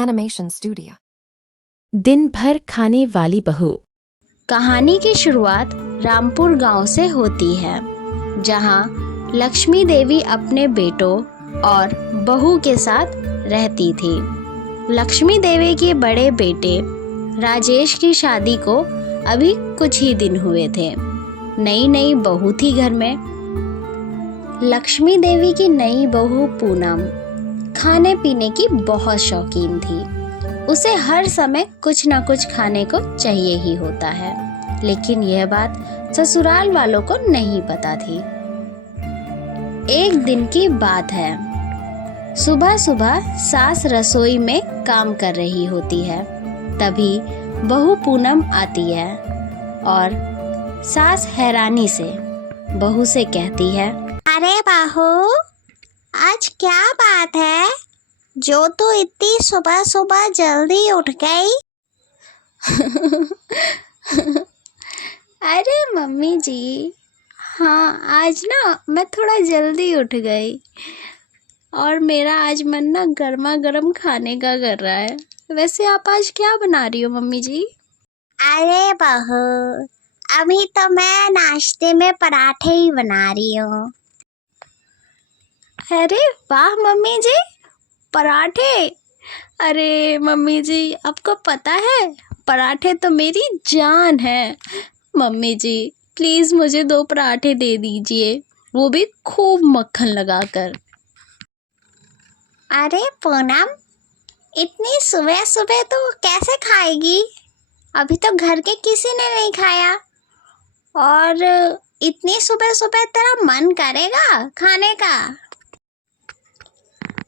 Animation Studio. दिन भर खाने वाली बहू। कहानी की शुरुआत रामपुर गांव से होती है, जहां लक्ष्मी देवी अपने बेटों और बहू के साथ रहती थी। लक्ष्मी देवी के बड़े बेटे राजेश की शादी को अभी कुछ ही दिन हुए थे। नई नई बहू थी घर में। लक्ष्मी देवी की नई बहू पूनम खाने पीने की बहुत शौकीन थी। उसे हर समय कुछ न कुछ खाने को चाहिए ही होता है, लेकिन यह बात ससुराल वालों को नहीं पता थी। एक दिन की बात है, सुबह सुबह सास रसोई में काम कर रही होती है। तभी बहू पूनम आती है और सास हैरानी से बहू से कहती है, अरे बहू, आज क्या बात है जो तू इतनी सुबह सुबह जल्दी उठ गई? अरे मम्मी जी, हाँ आज ना मैं थोड़ा जल्दी उठ गई और मेरा आज मन ना गर्मा गर्म खाने का कर रहा है। वैसे आप आज क्या बना रही हो मम्मी जी? अरे बहू, अभी तो मैं नाश्ते में पराठे ही बना रही हूँ। अरे वाह मम्मी जी, पराठे! अरे मम्मी जी, आपको पता है पराठे तो मेरी जान है। मम्मी जी प्लीज़ मुझे 2 पराठे दे दीजिए, वो भी खूब मक्खन लगाकर। अरे पूनम, इतनी सुबह सुबह तू कैसे खाएगी? अभी तो घर के किसी ने नहीं खाया और इतनी सुबह सुबह तेरा मन करेगा खाने का?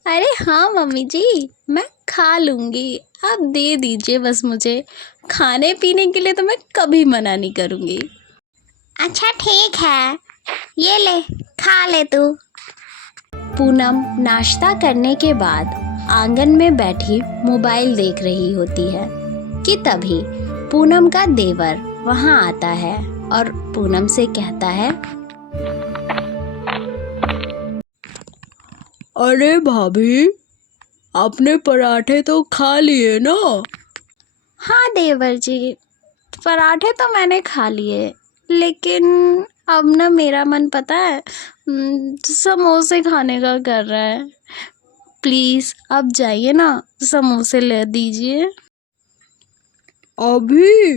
अरे हाँ मम्मी जी, मैं खा लूँगी, आप दे दीजिए बस मुझे। खाने पीने के लिए तो मैं कभी मना नहीं करूँगी। अच्छा ठीक है, ये ले खा ले तू। पूनम नाश्ता करने के बाद आंगन में बैठी मोबाइल देख रही होती है कि तभी पूनम का देवर वहाँ आता है और पूनम से कहता है, अरे भाभी, आपने पराठे तो खा लिए ना? हाँ देवर जी, पराठे तो मैंने खा लिए, लेकिन अब ना मेरा मन पता है समोसे खाने का कर रहा है। प्लीज़ आप जाइए ना, समोसे ले दीजिए। अभी?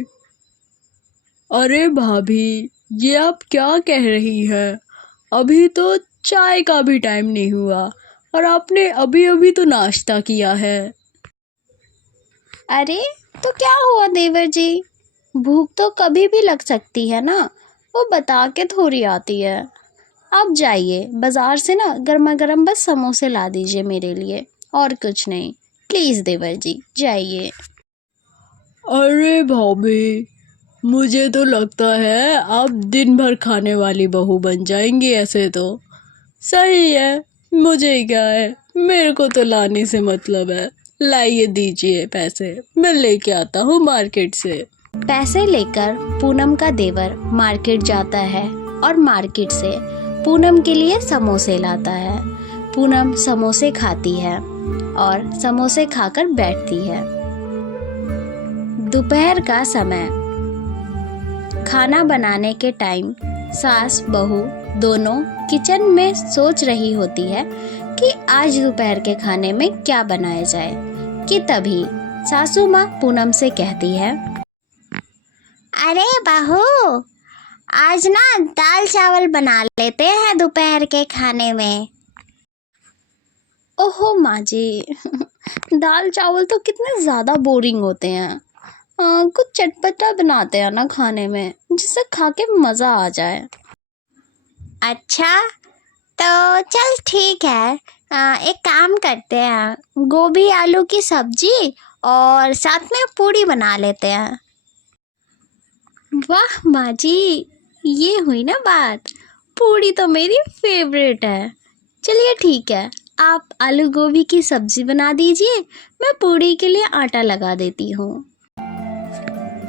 अरे भाभी, ये आप क्या कह रही है? अभी तो चाय का भी टाइम नहीं हुआ और आपने अभी अभी तो नाश्ता किया है। अरे तो क्या हुआ देवर जी, भूख तो कभी भी लग सकती है ना, वो बता के थोड़ी आती है। आप जाइए बाज़ार से ना गर्मा गर्म बस समोसे ला दीजिए मेरे लिए, और कुछ नहीं। प्लीज़ देवर जी जाइए। अरे भाभी, मुझे तो लगता है आप दिन भर खाने वाली बहू बन जाएंगी ऐसे तो। सही है, मुझे क्या है, मेरे को तो लाने से मतलब है। लाइए दीजिए पैसे, मैं लेके आता हूँ मार्केट से। पैसे लेकर पूनम का देवर मार्केट जाता है और मार्केट से पूनम के लिए समोसे लाता है। पूनम समोसे खाती है और समोसे खाकर बैठती है। दोपहर का समय, खाना बनाने के टाइम सास बहू दोनों किचन में सोच रही होती है कि आज दोपहर के खाने में क्या बनाया जाए कि तभी सासू माँ पूनम से कहती है, अरे बहू, आज ना दाल चावल बना लेते हैं दोपहर के खाने में। ओहो माँ जी, दाल चावल तो कितने ज़्यादा बोरिंग होते हैं। कुछ चटपटा बनाते हैं ना खाने में, जिससे खा के मज़ा आ जाए। अच्छा तो चल ठीक है, एक काम करते हैं, गोभी आलू की सब्जी और साथ में पूड़ी बना लेते हैं। वाह माँ जी, ये हुई ना बात। पूड़ी तो मेरी फेवरेट है। चलिए ठीक है, आप आलू गोभी की सब्ज़ी बना दीजिए, मैं पूड़ी के लिए आटा लगा देती हूँ।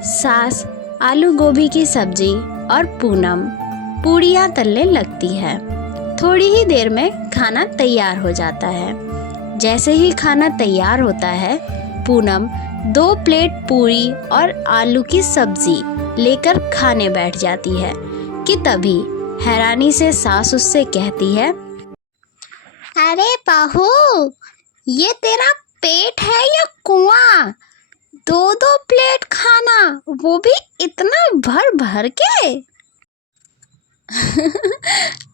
सास आलू गोभी की सब्जी और पूनम पूड़ियाँ तलने लगती है। थोड़ी ही देर में खाना तैयार हो जाता है। जैसे ही खाना तैयार होता है, पूनम 2 प्लेट पूरी और आलू की सब्जी लेकर खाने बैठ जाती है कि तभी हैरानी से सास उससे कहती है, अरे बहू, ये तेरा पेट है या कुआं? 2-2 प्लेट खाना, वो भी इतना भर भर के।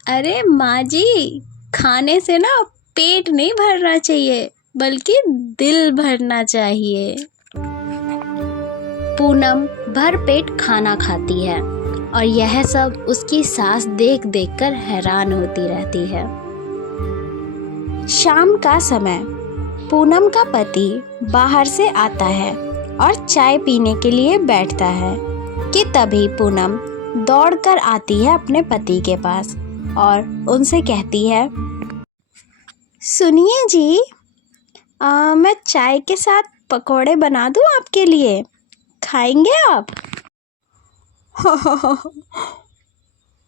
अरे माँ जी, खाने से ना पेट नहीं भरना चाहिए बल्कि दिल भरना चाहिए। पूनम भर पेट खाना खाती है और यह सब उसकी सास देख देख कर हैरान होती रहती है। शाम का समय पूनम का पति बाहर से आता है और चाय पीने के लिए बैठता है कि तभी पूनम दौड़कर आती है अपने पति के पास और उनसे कहती है, सुनिए जी, मैं चाय के साथ पकौड़े बना दूं आपके लिए, खाएंगे आप?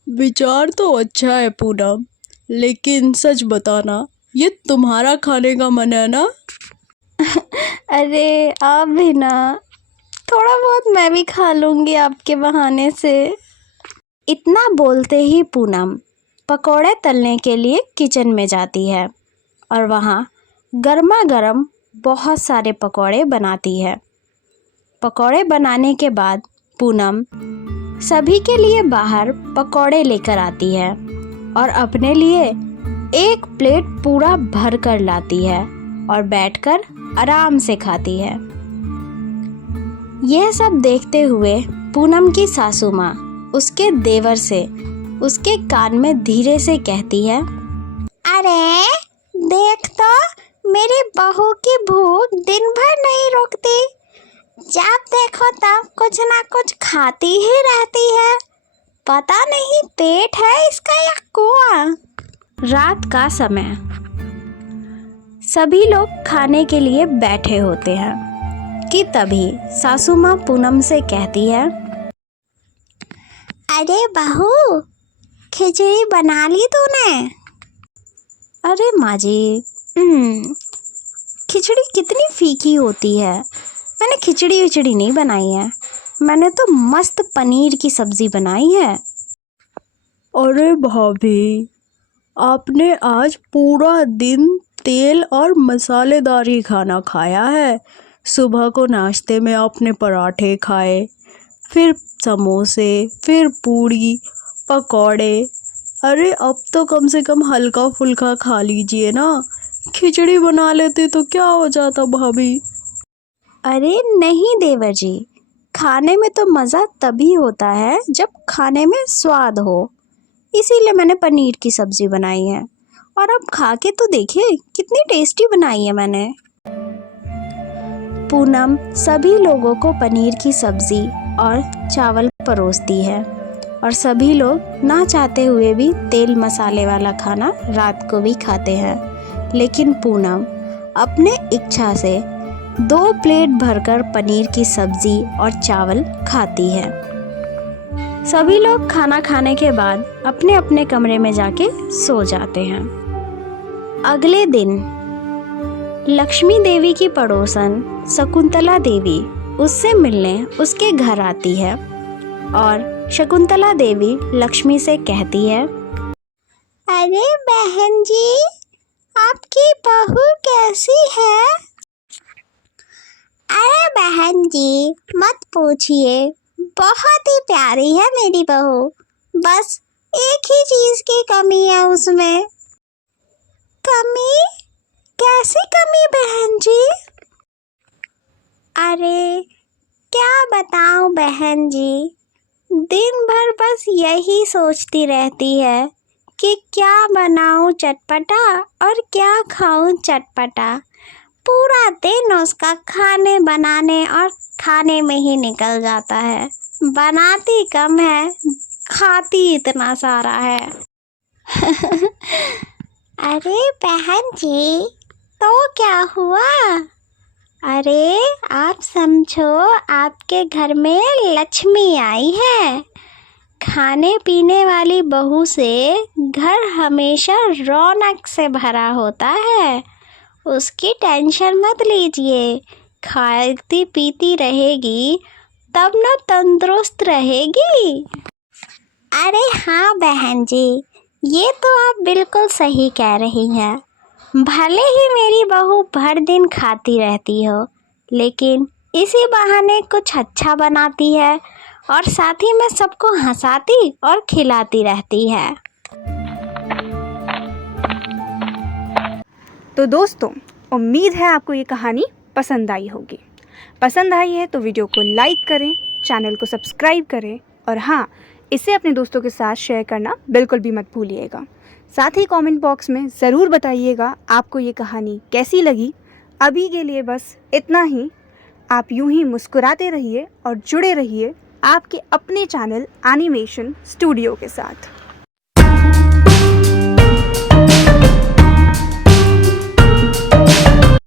विचार तो अच्छा है पूनम, लेकिन सच बताना, ये तुम्हारा खाने का मन है ना? अरे आप भी ना, थोड़ा बहुत मैं भी खा लूँगी आपके बहाने से। इतना बोलते ही पूनम पकौड़े तलने के लिए किचन में जाती है और वहाँ गर्मा गर्म बहुत सारे पकौड़े बनाती है। पकौड़े बनाने के बाद पूनम सभी के लिए बाहर पकौड़े लेकर आती है और अपने लिए 1 प्लेट पूरा भर कर लाती है और बैठकर आराम से खाती है। यह सब देखते हुए पूनम की सासू माँ उसके देवर से उसके कान में धीरे से कहती है, अरे देख तो, मेरी बहू की भूख दिन भर नहीं रुकती। जब देखो तब कुछ ना कुछ खाती ही रहती है। पता नहीं पेट है इसका या कुआं। रात का समय सभी लोग खाने के लिए बैठे होते हैं कि तभी सासू माँ पूनम से कहती है, अरे बहू, खिचड़ी बना ली तूने? अरे माँ जी, खिचड़ी कितनी फीकी होती है। मैंने खिचड़ी विचड़ी नहीं बनाई है, मैंने तो मस्त पनीर की सब्जी बनाई है। अरे भाभी, आपने आज पूरा दिन तेल और मसालेदार ही खाना खाया है। सुबह को नाश्ते में आपने पराठे खाए, फिर समोसे, फिर पूड़ी, पकौड़े। अरे अब तो कम से कम हल्का फुल्का खा लीजिए ना। खिचड़ी बना लेते तो क्या हो जाता भाभी। अरे नहीं देवर जी, खाने में तो मज़ा तभी होता है जब खाने में स्वाद हो, इसीलिए मैंने पनीर की सब्ज़ी बनाई है। और अब खा के तो देखिए कितनी टेस्टी बनाई है मैंने। पूनम सभी लोगों को पनीर की सब्ज़ी और चावल परोसती है और सभी लोग ना चाहते हुए भी तेल मसाले वाला खाना रात को भी खाते हैं। लेकिन पूनम अपने इच्छा से 2 प्लेट भरकर पनीर की सब्ज़ी और चावल खाती है। सभी लोग खाना खाने के बाद अपने अपने कमरे में जाके सो जाते हैं। अगले दिन लक्ष्मी देवी की पड़ोसन शकुंतला देवी उससे मिलने उसके घर आती है और शकुंतला देवी लक्ष्मी से कहती है, अरे बहन जी, आपकी बहू कैसी है? अरे बहन जी, मत पूछिए, बहुत ही प्यारी है मेरी बहू। बस एक ही चीज़ की कमी है उसमें। कमी? कैसी कमी बहन जी? अरे क्या बताऊं बहन जी, दिन भर बस यही सोचती रहती है कि क्या बनाऊं चटपटा और क्या खाऊं चटपटा। पूरा दिन उसका खाने बनाने और खाने में ही निकल जाता है। बनाती कम है, खाती इतना सारा है। अरे बहन जी, तो क्या हुआ? अरे आप समझो, आपके घर में लक्ष्मी आई है। खाने पीने वाली बहू से घर हमेशा रौनक से भरा होता है। उसकी टेंशन मत लीजिए, खाती पीती रहेगी तब ना तंदुरुस्त रहेगी। अरे हाँ बहन जी, ये तो आप बिल्कुल सही कह रही हैं। भले ही मेरी बहू भर दिन खाती रहती हो, लेकिन इसी बहाने कुछ अच्छा बनाती है और साथ ही में सबको हंसाती और खिलाती रहती है। तो दोस्तों, उम्मीद है आपको ये कहानी पसंद आई होगी। पसंद आई है तो वीडियो को लाइक करें, चैनल को सब्सक्राइब करें और हाँ, इसे अपने दोस्तों के साथ शेयर करना बिल्कुल भी मत भूलिएगा। साथ ही कमेंट बॉक्स में ज़रूर बताइएगा आपको ये कहानी कैसी लगी। अभी के लिए बस इतना ही। आप यूं ही मुस्कुराते रहिए और जुड़े रहिए आपके अपने चैनल एनिमेशन स्टूडियो के साथ।